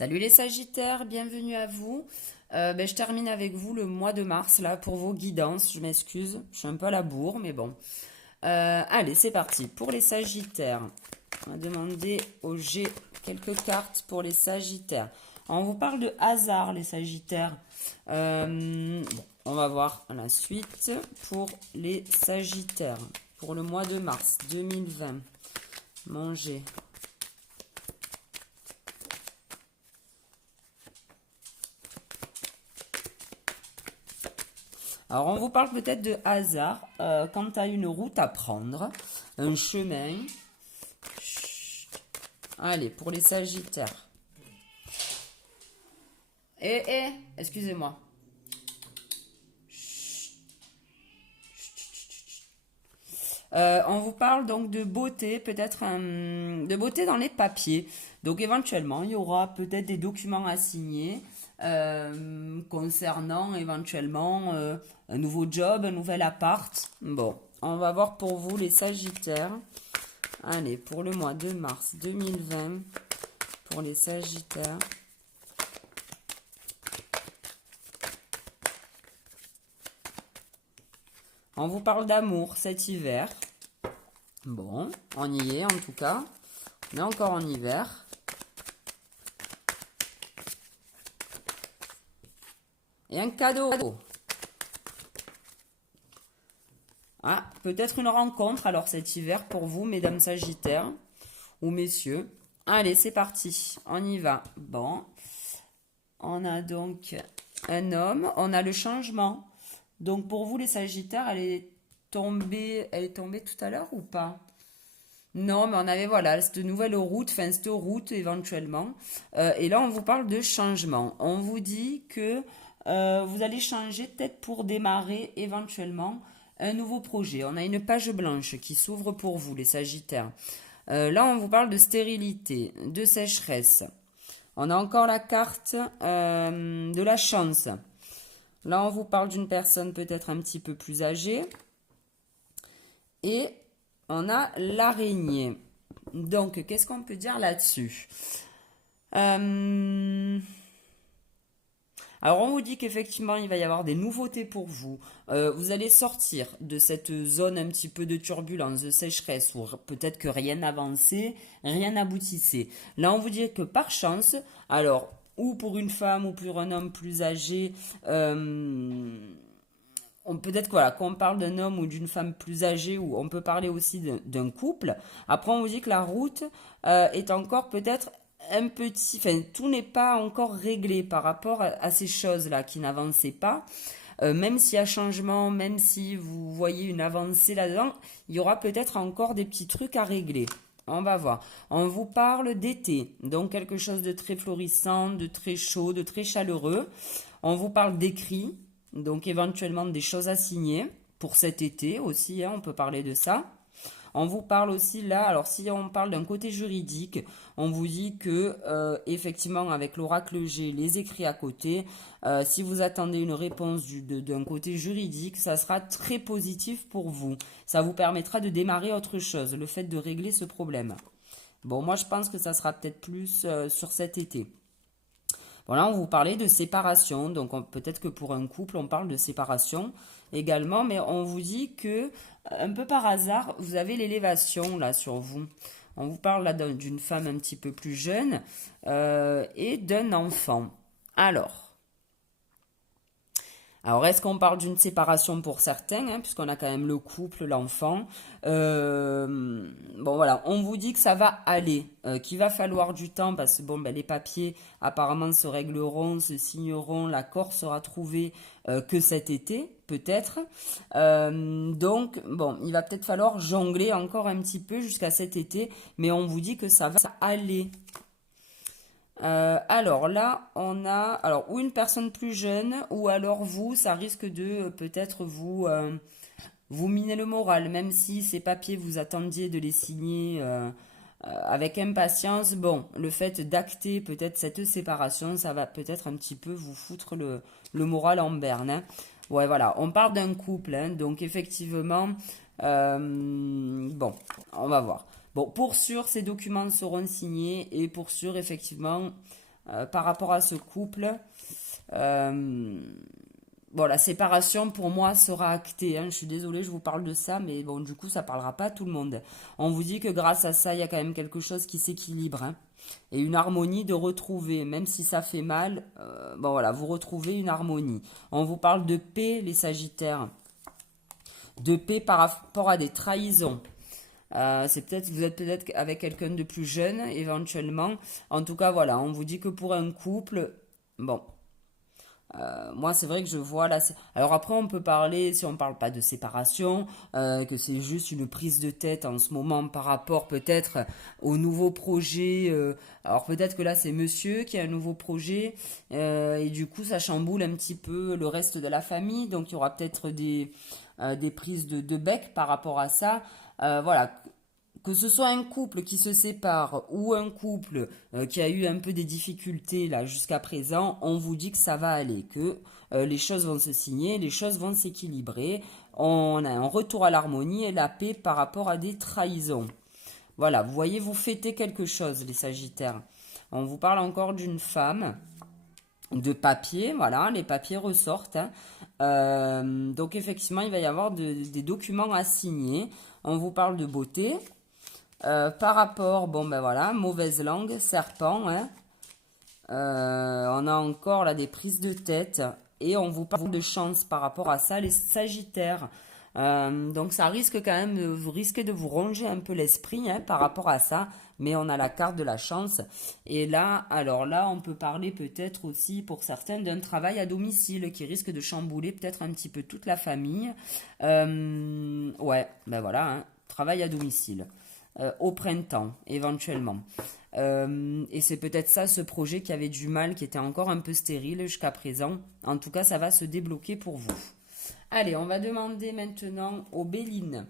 Salut les Sagittaires, bienvenue à vous. Je termine avec vous le mois de mars là pour vos guidances. Je m'excuse, je suis un peu à la bourre, mais bon. Allez, c'est parti. Pour les Sagittaires, on va demander au G quelques cartes pour les Sagittaires. On vous parle de hasard, les Sagittaires. On va voir la suite pour les Sagittaires pour le mois de mars 2020. Manger. Alors, on vous parle peut-être de hasard quant à une route à prendre, un chemin. Chut. Allez, pour les Sagittaires. Excusez-moi. On vous parle donc de beauté, peut-être de beauté dans les papiers. Donc éventuellement, il y aura peut-être des documents à signer concernant éventuellement un nouveau job, un nouvel appart. Bon, on va voir pour vous les Sagittaires. Allez, pour le mois de mars 2020, pour les Sagittaires. On vous parle d'amour cet hiver. Bon, on y est en tout cas. On est encore en hiver. Et un cadeau. Ah, peut-être une rencontre alors cet hiver pour vous, mesdames Sagittaires ou messieurs. Allez, c'est parti. On y va. Bon. On a donc un homme. On a le changement. Donc pour vous les Sagittaires, elle est tombée tout à l'heure ou pas? Non, mais on avait voilà cette nouvelle route, enfin cette route éventuellement. Et là, on vous parle de changement. On vous dit que vous allez changer peut-être pour démarrer éventuellement un nouveau projet. On a une page blanche qui s'ouvre pour vous, les Sagittaires. Là, on vous parle de stérilité, de sécheresse. On a encore la carte de la chance. Là, on vous parle d'une personne peut-être un petit peu plus âgée. Et on a l'araignée. Donc, qu'est-ce qu'on peut dire là-dessus? Alors, on vous dit qu'effectivement, il va y avoir des nouveautés pour vous. Vous allez sortir de cette zone un petit peu de turbulence, de sécheresse, où peut-être que rien n'avançait, rien n'aboutissait. Là, on vous dit que par chance, alors, ou pour une femme ou pour un homme plus âgé, peut-être que, voilà, qu'on parle d'un homme ou d'une femme plus âgée, ou on peut parler aussi d'un couple. Après, on vous dit que la route est encore peut-être un petit... Enfin, tout n'est pas encore réglé par rapport à ces choses-là qui n'avançaient pas. Même s'il y a changement, même si vous voyez une avancée là-dedans, il y aura peut-être encore des petits trucs à régler. On va voir. On vous parle d'été, donc quelque chose de très florissant, de très chaud, de très chaleureux. On vous parle d'écrit, donc éventuellement des choses à signer pour cet été aussi, hein, on peut parler de ça. On vous parle aussi là, alors si on parle d'un côté juridique, on vous dit que effectivement avec l'oracle G, les écrits à côté, si vous attendez une réponse d'un côté juridique, ça sera très positif pour vous. Ça vous permettra de démarrer autre chose, le fait de régler ce problème. Bon, moi je pense que ça sera peut-être plus sur cet été. Voilà, on vous parlait de séparation, donc peut-être que pour un couple, on parle de séparation également, mais on vous dit que, un peu par hasard, vous avez l'élévation là sur vous. On vous parle là d'une femme un petit peu plus jeune et d'un enfant. Alors, est-ce qu'on parle d'une séparation pour certains, hein, puisqu'on a quand même le couple, l'enfant. Bon, voilà, on vous dit que ça va aller, qu'il va falloir du temps, parce que bon, ben, les papiers apparemment se régleront, se signeront, l'accord sera trouvé que cet été, peut-être. Donc, bon, il va peut-être falloir jongler encore un petit peu jusqu'à cet été, mais on vous dit que ça va aller. Alors là, on a alors ou une personne plus jeune ou alors vous, ça risque de peut-être vous miner le moral, même si ces papiers vous attendiez de les signer avec impatience. Bon, le fait d'acter peut-être cette séparation, ça va peut-être un petit peu vous foutre le moral en berne, hein. Ouais, voilà, on parle d'un couple, hein, donc effectivement, bon, on va voir. Bon, pour sûr, ces documents seront signés et pour sûr, effectivement, par rapport à ce couple. Euh, Bon, la séparation pour moi sera actée, hein. Je suis désolée, je vous parle de ça, mais bon, du coup, ça parlera pas à tout le monde. On vous dit que grâce à ça, il y a quand même quelque chose qui s'équilibre, hein, et une harmonie de retrouver, même si ça fait mal. Bon, voilà, vous retrouvez une harmonie. On vous parle de paix, les Sagittaires, de paix par rapport à des trahisons. C'est peut-être, vous êtes peut-être avec quelqu'un de plus jeune, éventuellement. En tout cas, voilà, on vous dit que pour un couple, bon. Moi, c'est vrai que je vois là. Alors après, on peut parler, si on parle pas de séparation, que c'est juste une prise de tête en ce moment par rapport peut-être au nouveau projet. Alors peut-être que là, c'est monsieur qui a un nouveau projet et du coup, ça chamboule un petit peu le reste de la famille. Donc il y aura peut-être des prises de bec par rapport à ça. Voilà, que ce soit un couple qui se sépare ou un couple qui a eu un peu des difficultés là jusqu'à présent, on vous dit que ça va aller, que les choses vont se signer, les choses vont s'équilibrer. On a un retour à l'harmonie et la paix par rapport à des trahisons. Voilà, vous voyez, vous fêtez quelque chose, les Sagittaires. On vous parle encore d'une femme, de papier, voilà, les papiers ressortent, hein. Donc effectivement, il va y avoir des documents à signer. On vous parle de beauté. Par rapport, bon ben voilà, mauvaise langue, serpent, hein. On a encore là des prises de tête et on vous parle de chance par rapport à ça, les Sagittaires. Donc ça risque quand même, vous risquez de vous ronger un peu l'esprit, hein, par rapport à ça, mais on a la carte de la chance. Et là, alors là, on peut parler peut-être aussi pour certains d'un travail à domicile qui risque de chambouler peut-être un petit peu toute la famille. Ouais, ben voilà, hein, travail à domicile. Au printemps, éventuellement. Et c'est peut-être ça, ce projet qui avait du mal, qui était encore un peu stérile jusqu'à présent. En tout cas, ça va se débloquer pour vous. Allez, on va demander maintenant au Béline.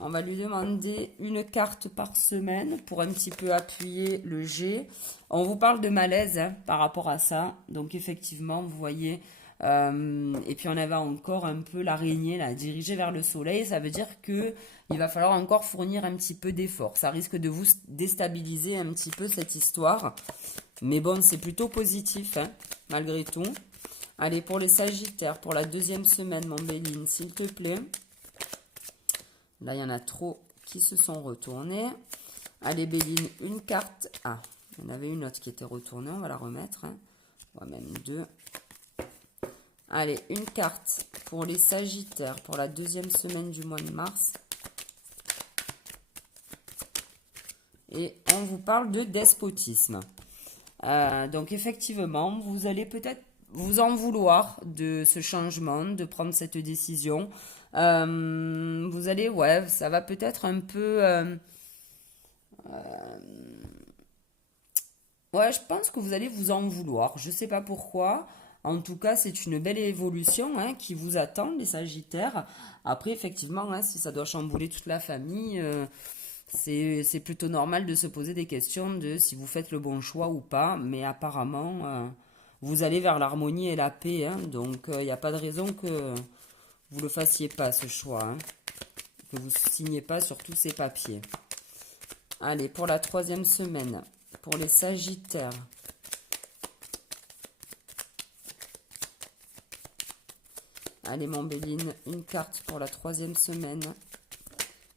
On va lui demander une carte par semaine pour un petit peu appuyer le G. On vous parle de malaise, hein, par rapport à ça. Donc effectivement, vous voyez. Et puis on avait encore un peu l'araignée là, dirigée vers le soleil. Ça veut dire que il va falloir encore fournir un petit peu d'effort. Ça risque de vous déstabiliser un petit peu cette histoire. Mais bon, c'est plutôt positif, hein, malgré tout. Allez, pour les Sagittaires, pour la deuxième semaine, mon Béline, s'il te plaît. Là, il y en a trop qui se sont retournés. Allez, Béline, une carte. Ah, il y en avait une autre qui était retournée. On va la remettre, hein. On va même deux. Allez, une carte pour les Sagittaires pour la deuxième semaine du mois de mars. Et on vous parle de despotisme. Donc effectivement, vous allez peut-être vous en vouloir de ce changement, de prendre cette décision. Vous allez, ouais, ça va peut-être un peu... ouais, je pense que vous allez vous en vouloir. Je ne sais pas pourquoi. En tout cas, c'est une belle évolution, hein, qui vous attend, les Sagittaires. Après, effectivement, hein, si ça doit chambouler toute la famille, c'est plutôt normal de se poser des questions de si vous faites le bon choix ou pas. Mais apparemment, vous allez vers l'harmonie et la paix, hein. Donc, il n'y a pas de raison que vous ne le fassiez pas, ce choix, hein, que vous ne signiez pas sur tous ces papiers. Allez, pour la troisième semaine, pour les Sagittaires. Allez, mon Béline, une carte pour la troisième semaine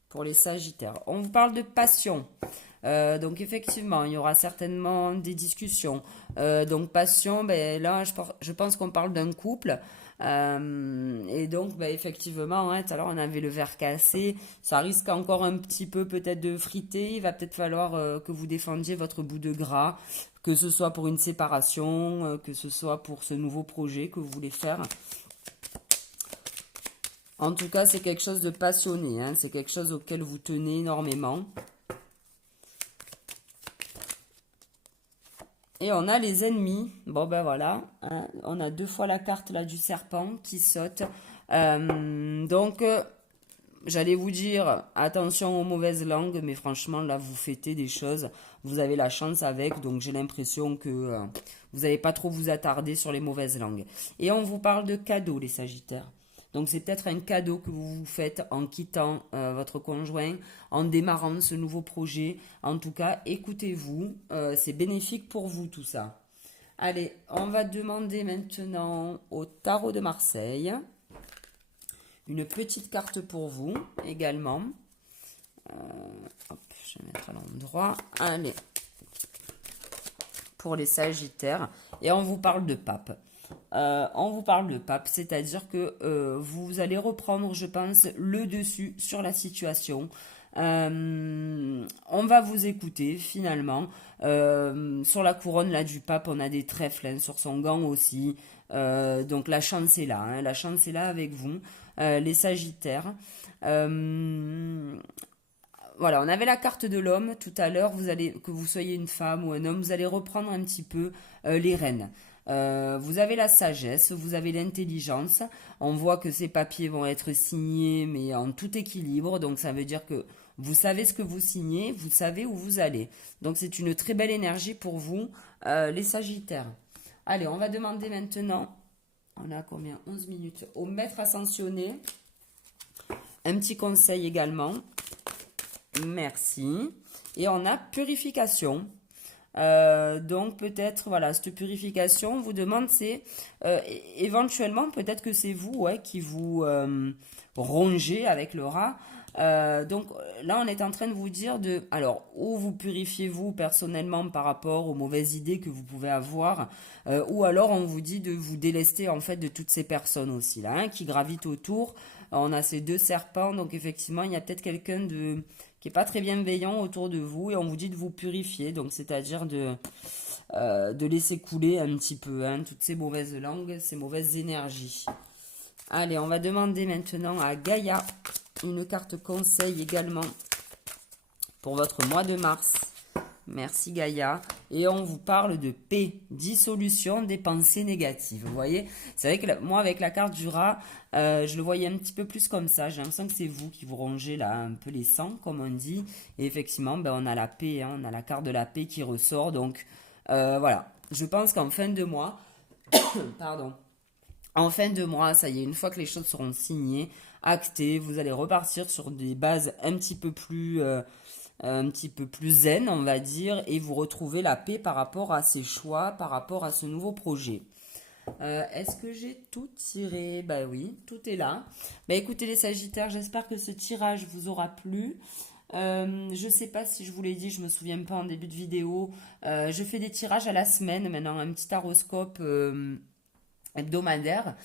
pour les Sagittaires. On vous parle de passion. Donc effectivement, il y aura certainement des discussions. Donc passion, ben, là, je pense qu'on parle d'un couple. Et donc, ben, effectivement, hein, tout à l'heure, on avait le verre cassé. Ça risque encore un petit peu peut-être de friter. Il va peut-être falloir que vous défendiez votre bout de gras, que ce soit pour une séparation, que ce soit pour ce nouveau projet que vous voulez faire. En tout cas, c'est quelque chose de passionné, hein. C'est quelque chose auquel vous tenez énormément. Et on a les ennemis. Bon, ben voilà, hein. On a deux fois la carte là du serpent qui saute. Donc, j'allais vous dire, attention aux mauvaises langues, mais franchement, là, vous fêtez des choses. Vous avez la chance avec, donc j'ai l'impression que vous n'allez pas trop vous attarder sur les mauvaises langues. Et on vous parle de cadeaux, les Sagittaires. Donc c'est peut-être un cadeau que vous vous faites en quittant votre conjoint, en démarrant ce nouveau projet. En tout cas, écoutez-vous, c'est bénéfique pour vous tout ça. Allez, on va demander maintenant au tarot de Marseille. Une petite carte pour vous également. Hop, je vais mettre à l'endroit. Allez, pour les Sagittaires. Et on vous parle de pape. On vous parle de pape, c'est-à-dire que vous allez reprendre, je pense, le dessus sur la situation. On va vous écouter finalement. Sur la couronne là du pape, on a des trèfles hein, sur son gant aussi. Donc la chance est là, hein, la chance est là avec vous, les Sagittaires. Voilà, on avait la carte de l'homme tout à l'heure. Vous allez, que vous soyez une femme ou un homme, vous allez reprendre un petit peu les rênes. Vous avez la sagesse, vous avez l'intelligence. On voit que ces papiers vont être signés, mais en tout équilibre. Donc ça veut dire que vous savez ce que vous signez, vous savez où vous allez. Donc c'est une très belle énergie pour vous, les Sagittaires. Allez, on va demander maintenant, on a combien 11 minutes, au maître ascensionné. Un petit conseil également. Merci. Et on a purification. Donc peut-être, voilà, cette purification, on vous demande, c'est éventuellement, peut-être que c'est vous ouais, qui vous rongez avec le rat. Donc là, on est en train de vous dire alors, où vous purifiez-vous personnellement par rapport aux mauvaises idées que vous pouvez avoir, ou alors on vous dit de vous délester en fait de toutes ces personnes aussi là, hein, qui gravitent autour. On a ces deux serpents, donc effectivement, il y a peut-être quelqu'un qui est pas très bienveillant autour de vous et on vous dit de vous purifier, donc c'est-à-dire de laisser couler un petit peu hein, toutes ces mauvaises langues, ces mauvaises énergies. Allez, on va demander maintenant à Gaïa une carte conseil également pour votre mois de mars. Merci Gaïa. Et on vous parle de paix, dissolution des pensées négatives. Vous voyez, c'est vrai que moi avec la carte du rat, je le voyais un petit peu plus comme ça. J'ai l'impression que c'est vous qui vous rongez là un peu les sangs, comme on dit. Et effectivement, ben, on a la paix, hein, on a la carte de la paix qui ressort. Donc voilà, je pense qu'en fin de mois, pardon, en fin de mois, ça y est, une fois que les choses seront signées, actées, vous allez repartir sur des bases un petit peu plus zen, on va dire, et vous retrouvez la paix par rapport à ces choix, par rapport à ce nouveau projet. Est-ce que j'ai tout tiré? Bah oui, tout est là. Bah écoutez les Sagittaires, j'espère que ce tirage vous aura plu. Je sais pas si je vous l'ai dit, je me souviens pas en début de vidéo. Je fais des tirages à la semaine maintenant, un petit horoscope hebdomadaire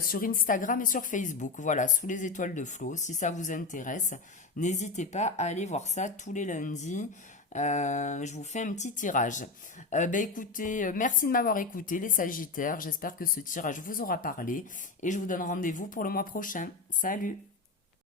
sur Instagram et sur Facebook. Voilà, sous les étoiles de Flo. Si ça vous intéresse, n'hésitez pas à aller voir ça tous les lundis. Je vous fais un petit tirage. Écoutez, merci de m'avoir écouté, les Sagittaires. J'espère que ce tirage vous aura parlé et je vous donne rendez-vous pour le mois prochain. Salut!